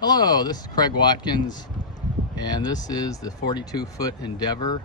Hello, this is Craig Watkins, and this is the 42-foot Endeavour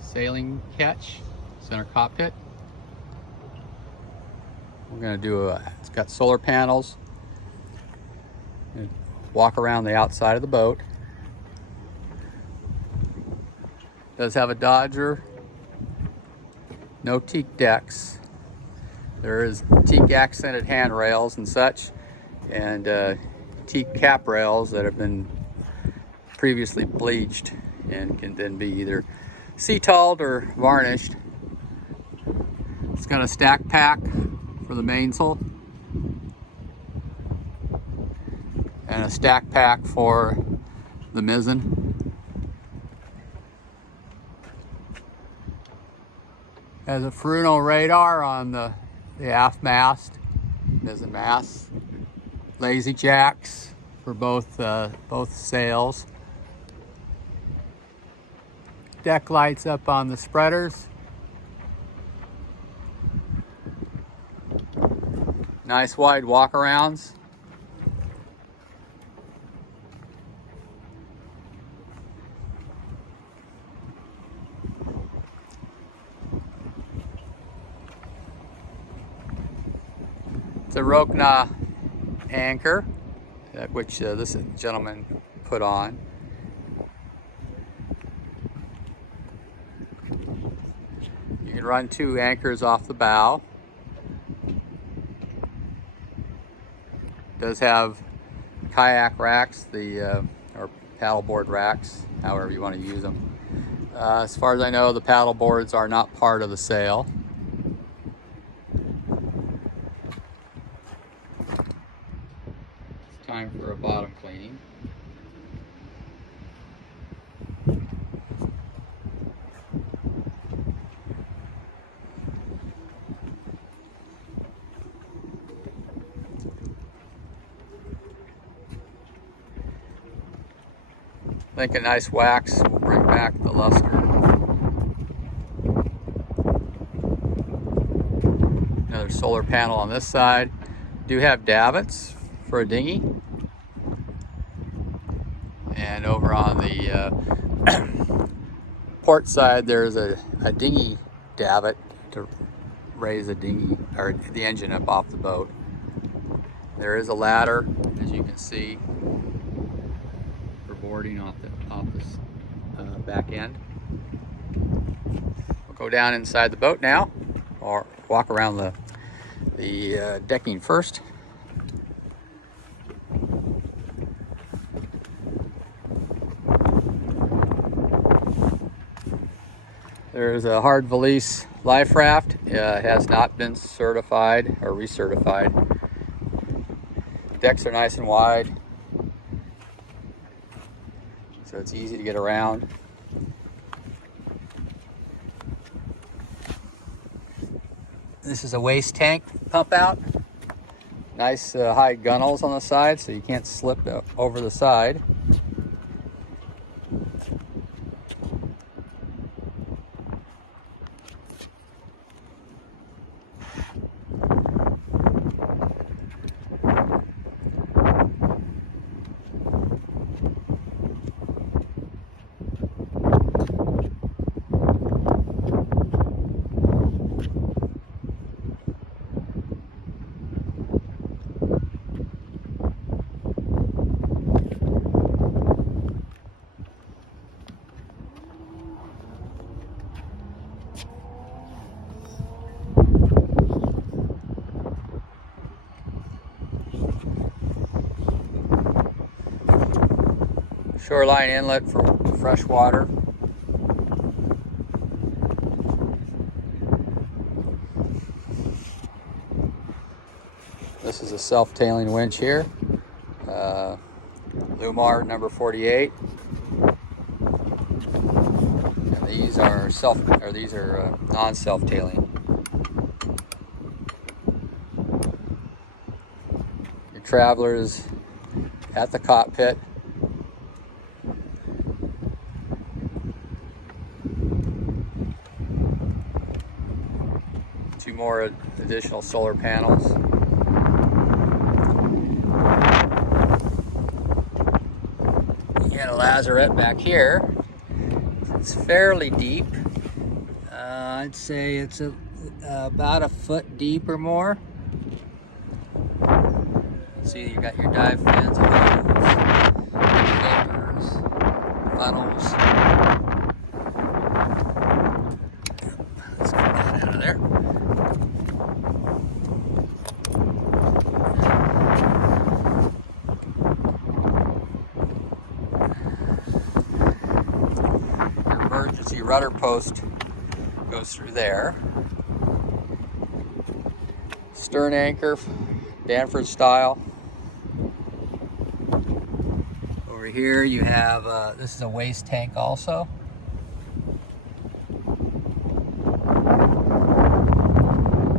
sailing ketch center cockpit. We're going to do it's got solar panels. Walk around the outside of the boat. It does have a Dodger, no teak decks. There is teak accented handrails and such, and teak cap rails that have been previously bleached and can then be either sea-talled or varnished. It's got a stack pack for the mainsail and a stack pack for the mizzen. Has a Furuno radar on the aft mast, mizzen mast. Lazy jacks for both sails. Deck lights up on the spreaders. Nice wide walkarounds. It's a Rokna anchor, which this gentleman put on. You can run 2 anchors off the bow. It does have kayak racks, or paddleboard racks, however you want to use them. As far as I know, the paddle boards are not part of the sail. Time for a bottom cleaning. I think a nice wax will bring back the luster. Another solar panel on this side. Do have davits for a dinghy. And over on the port side, there's a dinghy davit to raise a dinghy or the engine up off the boat. There is a ladder, as you can see, for boarding off the back end. We'll go down inside the boat now, or walk around the decking first. There's a hard valise life raft. It has not been certified or recertified. Decks are nice and wide, so it's easy to get around. This is a waste tank pump out. Nice high gunnels on the side, so you can't slip over the side. Shoreline inlet for fresh water. This is a self-tailing winch here. Lumar number 48. And these are non-self-tailing. Your travelers at the cockpit. Two more additional solar panels. lazarette back here. It's fairly deep. I'd say it's about a foot deep or more. See, you got your dive fins, filters, funnels. Let's get that out of there. Your emergency rudder post goes through there. Stern anchor, Danford style. Over here you have, this is a waste tank also.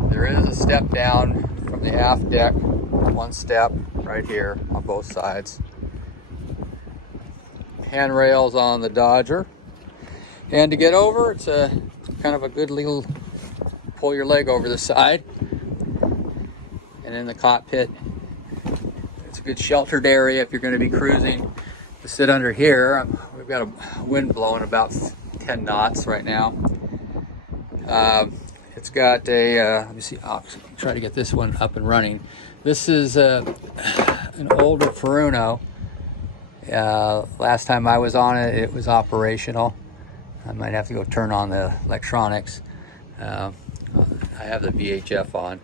There is a step down from the aft deck, one step right here on both sides. Handrails on the Dodger. And to get over, it's a kind of a good little, pull your leg over the side. And in the cockpit, it's a good sheltered area if you're going to be cruising. To sit under here, we've got a wind blowing about 10 knots right now. It's got a, let me see, I'll try to get this one up and running. This is an older Furuno. Last time I was on it, it was operational. I might have to go turn on the electronics. I have the VHF on.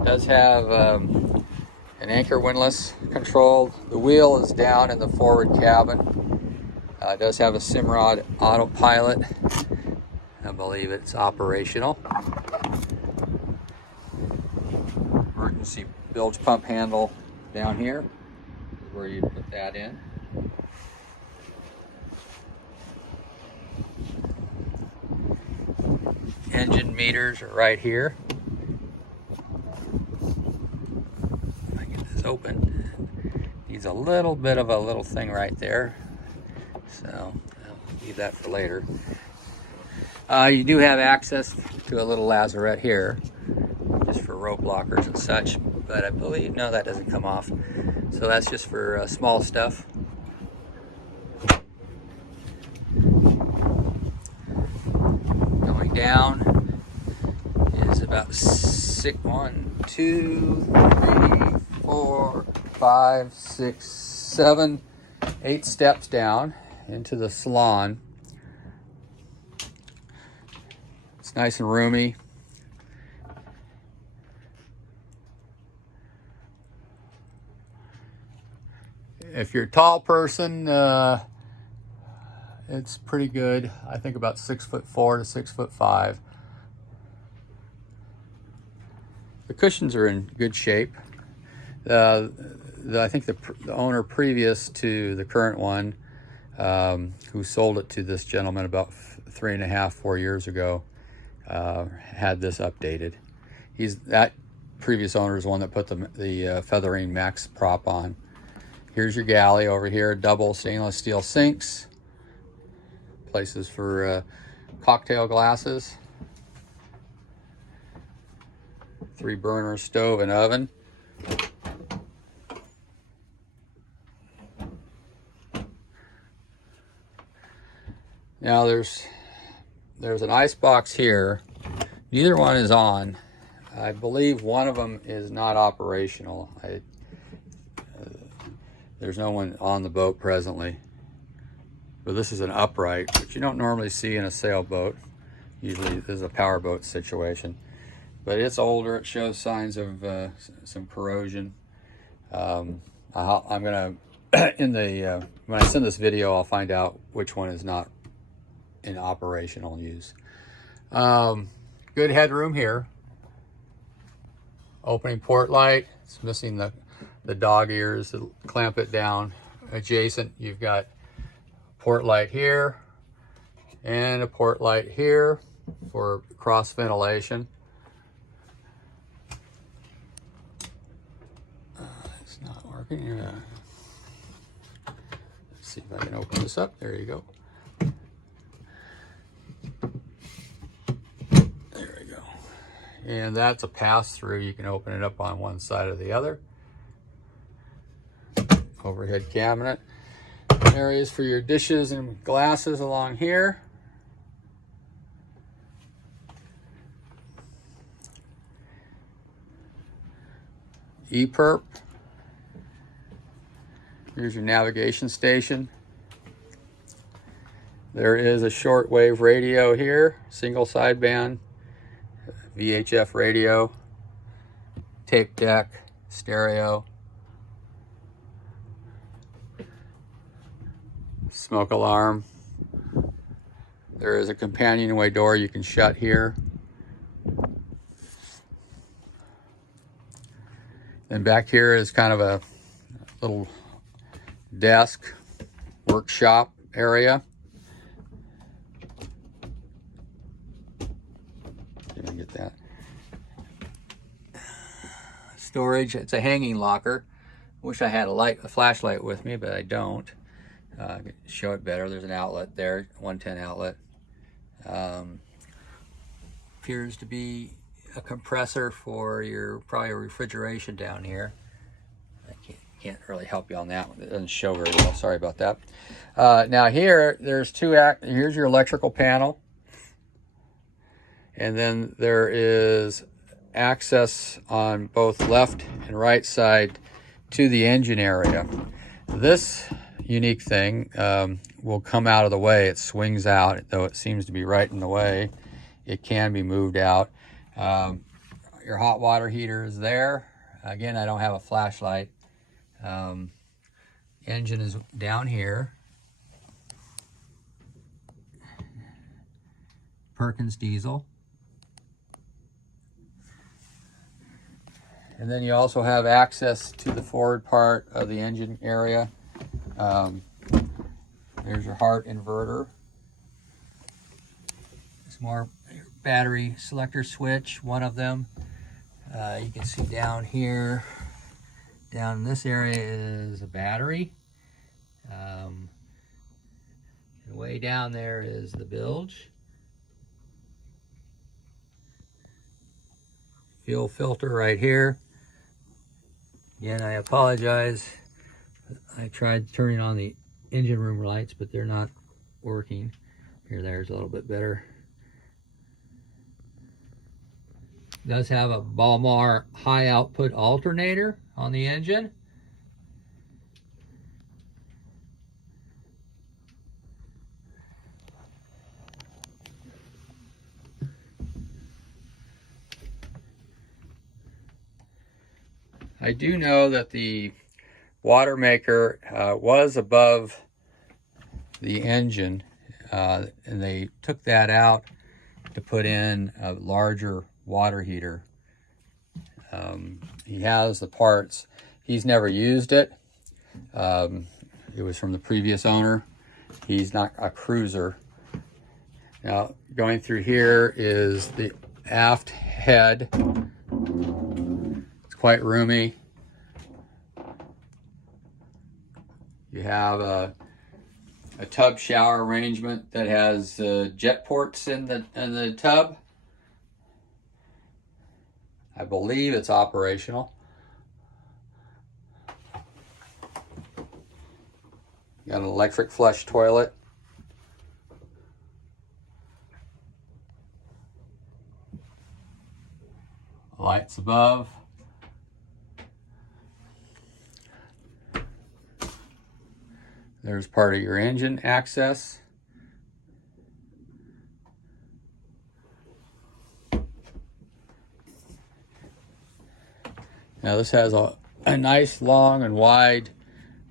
It does have an anchor windlass control. The wheel is down in the forward cabin. It does have a Simrad autopilot. I believe it's operational. Emergency bilge pump handle down here is where you put that in. Engine meters are right here. If I get this open, needs a little bit of a little thing right there. So I'll leave that for later. You do have access to a little lazarette here, just for rope lockers and such. But I believe, no, that doesn't come off. So that's just for small stuff. Going down is about 1, 2, 3, 4, 5, 6, 7, 8 steps down into the salon. It's nice and roomy. If you're a tall person, it's pretty good. I think about 6'4" to 6'5". The cushions are in good shape. I think the owner previous to the current one, who sold it to this gentleman about 3.5, 4 years ago, had this updated. That previous owner is the one that put the Feathering Max prop on. Here's your galley over here, double stainless steel sinks, places for cocktail glasses, 3-burner stove and oven. Now there's an ice box here. Neither one is on. I believe one of them is not operational. There's no one on the boat presently. But this is an upright, which you don't normally see in a sailboat. Usually this is a powerboat situation. But it's older. It shows signs of some corrosion. I'm gonna when I send this video, I'll find out which one is not in operational use. Good headroom here. Opening port light. It's missing the dog ears that clamp it down. Adjacent, you've got port light here and a port light here for cross ventilation. It's not working. Let's see if I can open this up. There you go. There we go. And that's a pass-through. You can open it up on one side or the other. overhead cabinet. Areas for your dishes and glasses along here. EPIRB. Here's your navigation station. There is a shortwave radio here, single sideband, VHF radio, tape deck, stereo, smoke alarm. There is a companionway door you can shut here. And back here is kind of a little desk, workshop area. Get that. Storage, it's a hanging locker. Wish I had a flashlight with me, but I don't. Show it better. There's an outlet there, 110 outlet. Appears to be a compressor for your probably refrigeration down here. I can't really help you on that one. It doesn't show very well. Sorry about that. Now here, there's here's your electrical panel. And then there is access on both left and right side to the engine area. This unique thing will come out of the way. It swings out, though it seems to be right in the way. It can be moved out. Your hot water heater is there. Again, I don't have a flashlight. Engine is down here. Perkins diesel. And then you also have access to the forward part of the engine area. There's your Hart inverter. There's more battery selector switch, one of them. You can see down here, down in this area is a battery. And way down there is the bilge. Fuel filter right here. Again, I apologize. I tried turning on the engine room lights, but they're not working. There's a little bit better. It does have a Balmar high output alternator on the engine. I do know that the water maker was above the engine, and they took that out to put in a larger water heater. He has the parts. He's never used it. It was from the previous owner. He's not a cruiser. Now, going through here is the aft head. Quite roomy. You have a tub shower arrangement that has jet ports in the tub. I believe it's operational. Got an electric flush toilet. Lights above. There's part of your engine access. Now this has a nice long and wide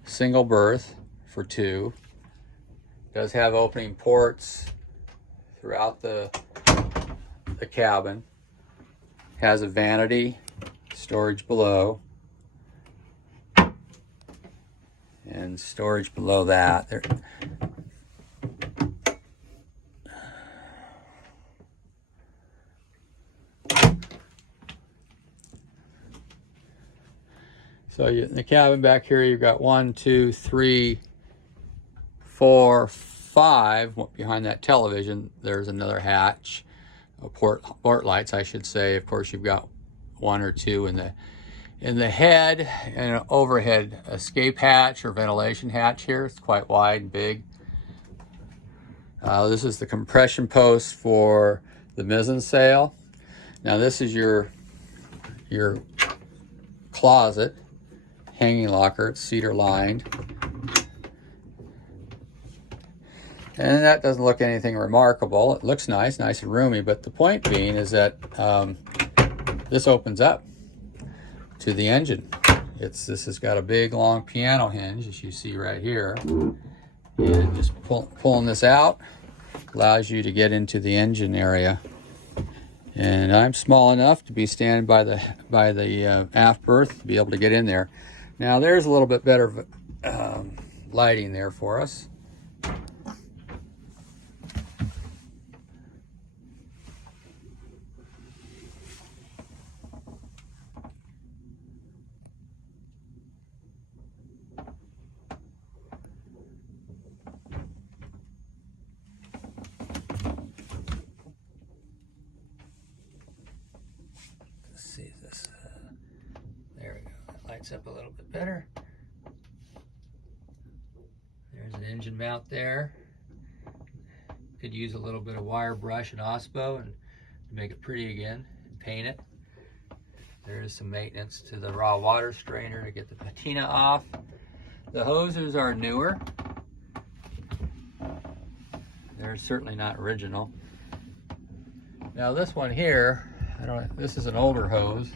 single berth for two. It does have opening ports throughout the cabin. Has a vanity, storage below. And storage below that. There. So in the cabin back here, you've got 1, 2, 3, 4, 5. Behind that television, there's another hatch, port lights, I should say. Of course, you've got 1 or 2 in in the head and an overhead escape hatch or ventilation hatch here. It's quite wide and big. This is the compression post for the mizzen sail. Now this is your closet, hanging locker. It's cedar lined. And that doesn't look anything remarkable. It looks nice and roomy, but the point being is that this opens up to the engine. This has got a big long piano hinge, as you see right here. And just pulling this out allows you to get into the engine area. And I'm small enough to be standing by the aft berth to be able to get in there. Now there's a little bit better lighting there for us. See this, there we go, that lights up a little bit better. There's an engine mount there. Could use a little bit of wire brush and OSPO and to make it pretty again and paint it. There is some maintenance to the raw water strainer to get the patina off. The hoses are newer. They're certainly not original. Now this one here, this is an older hose.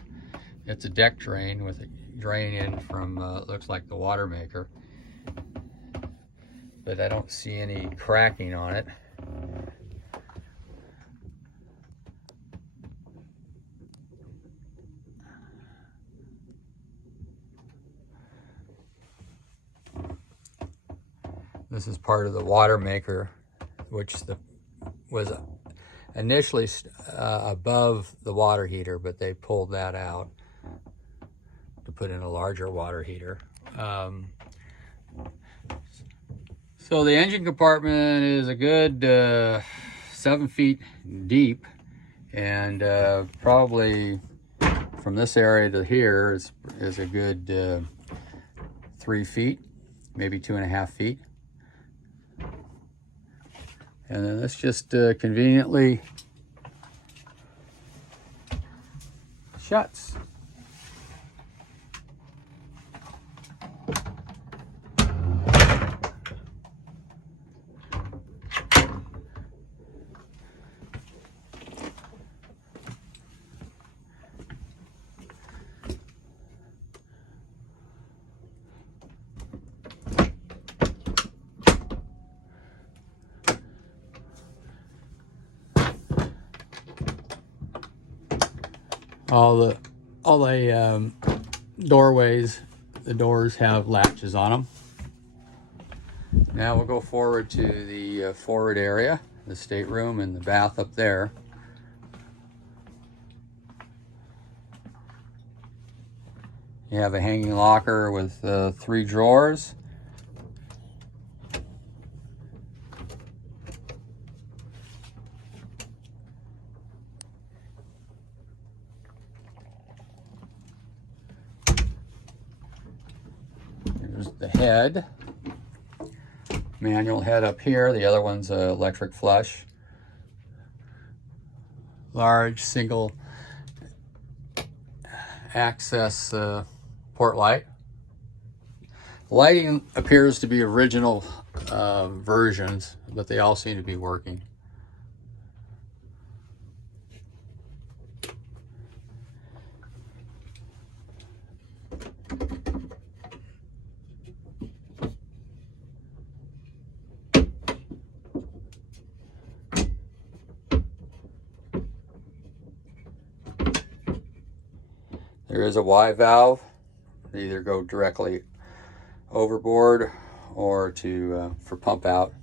It's a deck drain with a drain in from, looks like the water maker. But I don't see any cracking on it. This is part of the water maker, which was initially above the water heater, but they pulled that out to put in a larger water heater. So the engine compartment is a good 7 feet deep, and probably from this area to here is a good 3 feet, maybe 2.5 feet. And then this just conveniently shuts. All the doorways, the doors have latches on them. Now we'll go forward to the forward area, the stateroom and the bath up there. You have a hanging locker with 3 drawers. There's the head. Manual head up here. The other one's electric flush. Large single access port light. Lighting appears to be original versions, but they all seem to be working. There is a Y valve. Either go directly overboard or for pump out.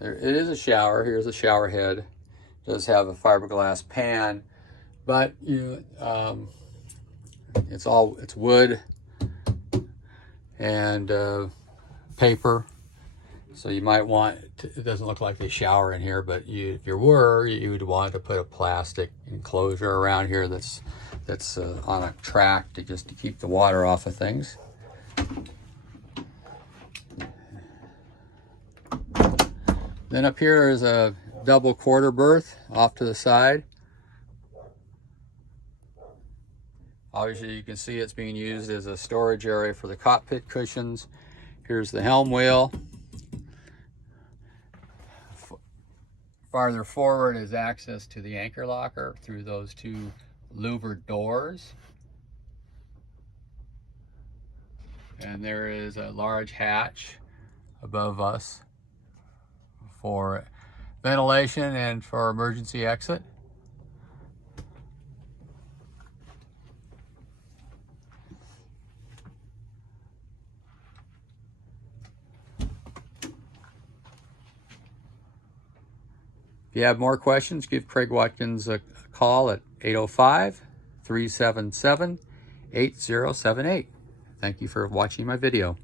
It is a shower. Here's a shower head. It does have a fiberglass pan, but it's wood and paper So you might want, it doesn't look like they shower in here, but if you were, you would want to put a plastic enclosure around here that's on a track to just to keep the water off of things. Then up here is a double quarter berth off to the side. Obviously you can see it's being used as a storage area for the cockpit cushions. Here's the helm wheel. Farther forward is access to the anchor locker through those two louvered doors. And there is a large hatch above us for ventilation and for emergency exit. If you have more questions, give Craig Watkins a call at 805-377-8078. Thank you for watching my video.